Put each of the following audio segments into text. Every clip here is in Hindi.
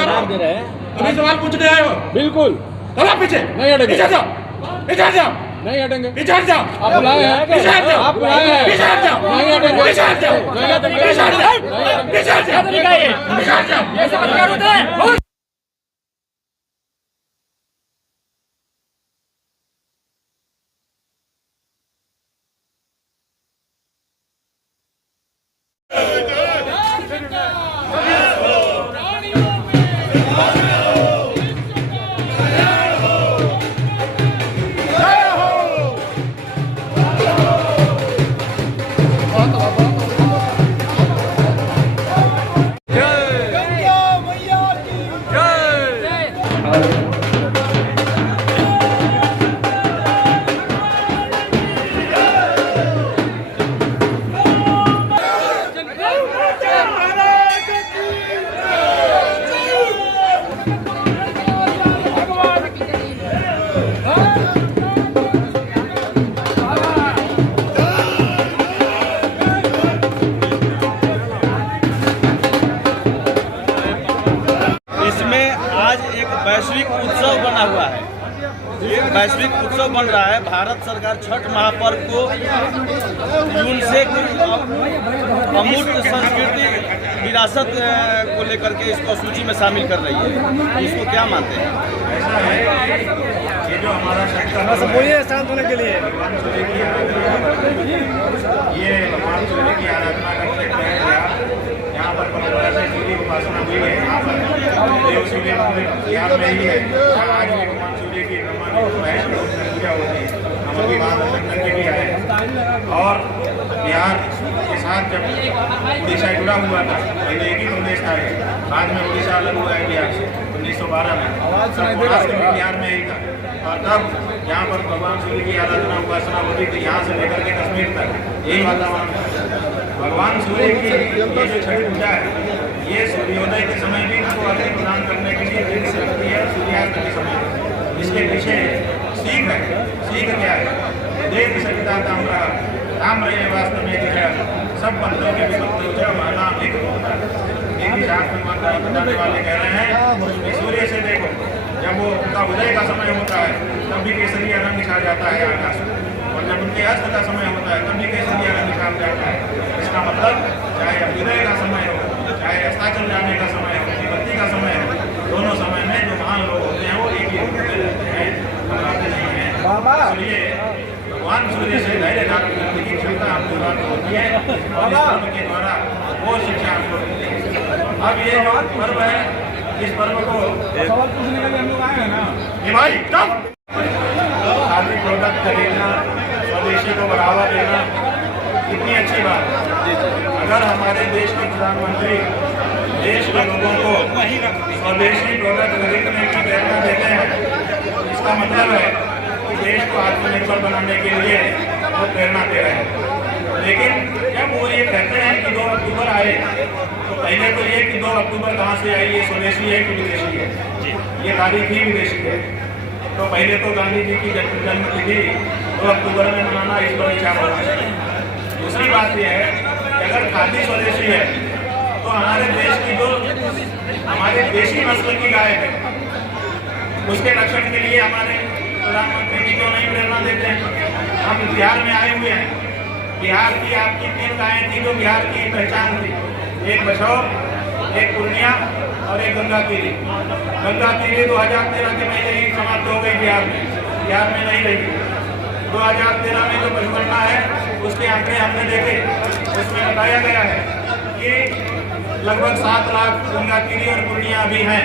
जवाब दे रहे हैं। तुम्हें सवाल पूछने आए हो? बिल्कुल चलो पीछे, नहीं हटेंगे। पीछे जाओ, पीछे जाओ, नहीं हटेंगे। पीछे हट जाओ, आप बुलाए हैं पीछे हट जाओ, आप बुलाए हैं पीछे हट जाओ, नहीं हटेंगे। पीछे हट जाओ, नहीं हटेंगे। पीछे हट जाओ, नहीं हटेंगे। पीछे हट जाओ, तरीका है ये। पीछे हट जाओ। ये सब अधिकार होते हैं। वैश्विक उत्सव बना हुआ है। एक वैश्विक उत्सव बन रहा है। भारत सरकार छठ महापर्व को यूनेस्को अमूर्त संस्कृति विरासत को लेकर के इसको सूची में शामिल कर रही है। इसको क्या मानते हैं? ये जो हमारा बोलिए शांत होने के लिए। ये भगवान सूर्य की आराधना का क्षेत्र है। यहाँ पर परंपरा से सूर्य उपासना हुई है। देव सूर्य मंदिर बिहार में ही है। आज भी भगवान सूर्य की महेश पूजा होती है। हम अभी वहाँ दर्शन करके भी आए। और बिहार के साथ जब उड़ीसा जुड़ा हुआ था, पहले एक ही प्रदेश था। बाद में उड़ीसा अलग हुआ है बिहार से 1912 में। बिहार में ही था। और तब यहाँ पर भगवान सूर्य की आराधना उपासना होती थी। यहाँ से लेकर के कश्मीर तक यही वातावरण। भगवान सूर्य की ये जो छठ पूजा है, ये सूर्योदय के समय भी इसको अर्घ्य प्रदान करने के लिए दिन से लगती है, सूर्यास्त के समय। इसके पीछे सीख है। सीख क्या है? देव सविता ताम्रा ताम्र ये वास्तव में है। सब बंधुओं के विभक्त माना एक होता है। एक ही शास्त्र बताने वाले कह रहे हैं कि सूर्य से देखो, जब वो उनका उदय का समय होता है तब भी केसरिया रंग छा जाता है आकाश में, और जब उनके अस्त का समय होता है तब भी केसरिया रंग छा जाता है। इसका मतलब चाहे उदय का समय हो, चाहे अस्ताचल जाने का समय हो, विपत्ति का समय हो, दोनों समय में जो महान लोग होते हैं वो एक ही होते हैं, बनाते नहीं हैं। इसलिए भगवान सूर्य से धैर्य धारण करने की क्षमता हम लोगों को होती है, और इस पर्व के द्वारा वो शिक्षा हमको मिलती है। अब ये जो पर्व है, इस पर्व को सवाल पूछने के लिए हम लोग आए हैं ना। भाई कब खादी प्रोडक्ट खरीदना, स्वदेशी को बढ़ावा देना कितनी अच्छी बात है। अगर हमारे देश के प्रधानमंत्री देश के लोगों को स्वदेशी प्रोडक्ट खरीदने की प्रेरणा देते हैं, इसका मतलब है कि देश को आत्मनिर्भर बनाने के लिए वो प्रेरणा दे रहे हैं। लेकिन जब वो ये कहते हैं कि 2 अक्टूबर आए, तो पहले तो ये कि 2 अक्टूबर कहाँ से आई, ये स्वदेशी है कि विदेशी है? ये तारीख ही विदेशी है। तो पहले तो गांधी जी की जन्म तिथि 2 अक्टूबर में मनाना इस पर विचार होना चाहिए। दूसरी बात यह है कि अगर खादी स्वदेशी है तो हमारे देश की जो हमारे देशी नस्ल की गाय है, उसके रक्षण के लिए हमारे प्रधानमंत्री जी क्यों नहीं प्रेरणा देते हैं? हम बिहार में आए हुए हैं। बिहार की आपकी 3 गायें थी जो बिहार की पहचान थी। एक बछौर, एक पूर्णिया और एक गंगा तीरी। गंगा तीरी 2013 के पहले ही समाप्त हो गई बिहार में नहीं रही। 2013 में जो परियोजना है उसके आंकड़े हमने देखे, उसमें बताया गया है कि लगभग 7 लाख गंगा तीरी और पूर्णिया भी हैं।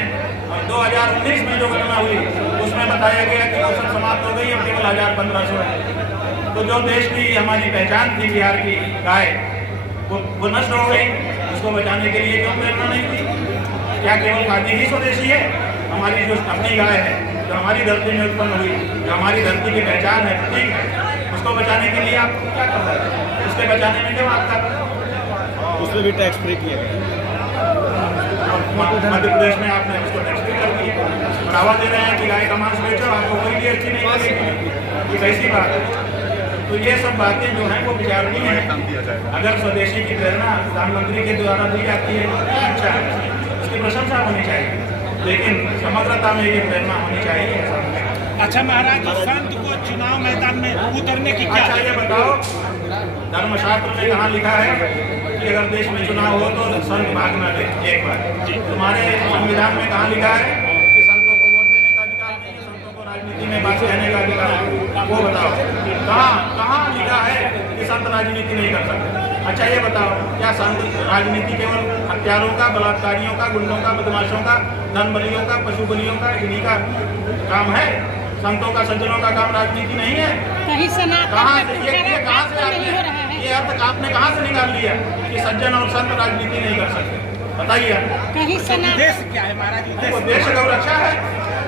और 2019 में जो गणना हुई उसमें बताया गया कि वो सब समाप्त हो गई, अब केवल 1500 है। तो जो देश की हमारी पहचान थी बिहार की गाय, वो नष्ट हो गई। उसको बचाने के लिए क्यों प्रेरणा नहीं थी? क्या केवल खादी ही स्वदेशी है? हमारी जो अपनी गाय है, जो हमारी धरती में उत्पन्न हुई, जो हमारी धरती की पहचान है, ठीक है, उसको बचाने के लिए आप क्या कर रहे हैं? उसके बचाने में क्यों आप कर रहे हैं? उसमें भी टैक्स फ्री किया गया। मध्य प्रदेश में आपने उसको टैक्स फ्री कर दिया, बढ़ावा दे रहे हैं कि गाय का मांस बेचो, आपको कोई भी अच्छी नहीं लगेगी। ये कैसी बात है? तो ये सब बातें जो हैं वो विचारणीय है। अगर स्वदेशी की प्रेरणा प्रधानमंत्री के द्वारा दी जाती है, अच्छा है, उसकी प्रशंसा होनी चाहिए। लेकिन समग्रता में ये प्रेरणा होनी चाहिए ऐसा मुझे। अच्छा महाराज, संत को चुनाव मैदान में उतरने की क्या अच्छा ये बताओ, धर्मशास्त्र में कहाँ लिखा है कि अगर देश में चुनाव हो तो संत भाग न दे एक बार? तुम्हारे संविधान में कहाँ लिखा है कि संतों को वोट देने का अधिकार नहीं है, संतों को राजनीति में बात कहने का अधिकार है? वो बताओ कहाँ लिखा है कि संत राजनीति नहीं कर सकते? अच्छा ये बताओ, क्या संत राजनीति केवल हत्यारों का, बलात्कारियों का, गुंडों का, बदमाशों का, धन बलियों का, पशु बलियों का, इन्हीं का काम है? संतों का, सज्जनों का काम राजनीति नहीं है? कहीं कहाँ से ये कहाँ से आपने ये अर्थ आपने कहाँ से निकाल लिया कि सज्जन और संत राजनीति नहीं कर सकते? बताइए। कहीं उद्देश्य क्या है महाराज? उद्देश्य गौ रक्षा है,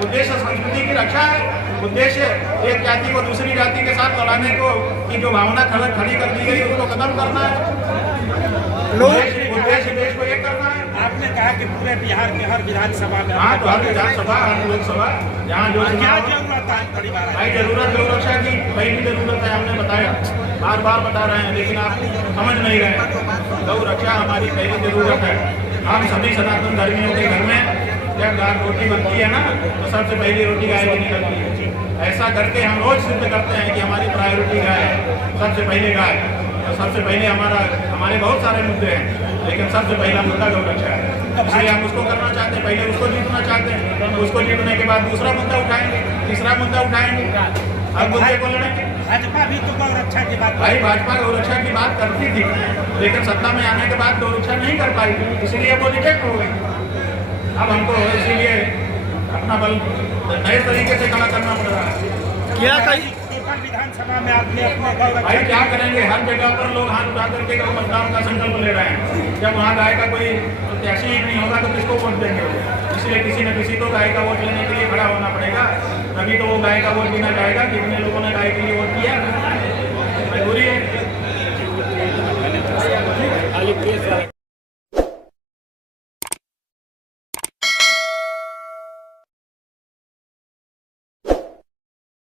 उद्देश्य संस्कृति की रक्षा है, उद्देश्य एक जाति को दूसरी जाति के साथ लड़ाने को की जो भावना खड़ी कर दी गई उसको खत्म करना है। उद्देश्य देश को एक करना है। आपने कहा कि पूरे बिहार के हर विधानसभा में, हाँ तो हर विधानसभा, हर लोकसभा, जहाँ जो क्या जरूरत है परिवार? भाई जरूरत गौ रक्षा की पहली जरूरत है, हमने बताया, बार बता रहे हैं, लेकिन आप समझ नहीं रहे। गौ रक्षा हमारी पहली जरूरत है। हम सभी सनातन धर्मियों के घर में जब दाल रोटी बनती है ना तो सबसे पहली रोटी गाय की निकलती है। ऐसा करके हम रोज सिद्ध करते हैं कि हमारी प्रायोरिटी गाय है, सबसे पहले गाय। तो सबसे पहले हमारे बहुत सारे मुद्दे हैं, लेकिन सबसे पहला मुद्दा गौ रक्षा है, इसलिए हम उसको करना चाहते हैं। पहले उसको जीतना चाहते हैं, उसको जीतने के बाद दूसरा मुद्दा उठाएंगे, तीसरा मुद्दा उठाएंगे, अब मुद्दे को लड़ेंगे। भाजपा भी तो गौ रक्षा की बात, भाई भाजपा गौ रक्षा की बात करती थी, लेकिन सत्ता में आने के बाद गौ रक्षा नहीं कर पाई, इसलिए वो रिजेक्ट हो गई। अब हमको इसीलिए अपना बल नए तरीके से खड़ा करना पड़ रहा है। क्या कही विधानसभा में आपने अपने गौ रक्षा? भाई क्या करेंगे, हर जगह पर लोग हाथ उठा करके गौ मतदान का संकल्प ले रहे हैं। जब वहाँ गाय का कोई प्रत्याशी ही नहीं होगा तो किसको वोट देंगे? इसलिए किसी न किसी को गाय का वोट लेने के लिए खड़ा होना पड़ेगा, तभी तो वो गाय का वोट देना चाहेगा। कितने लोगों ने गाय के लिए वोट किया, मजबूरी है।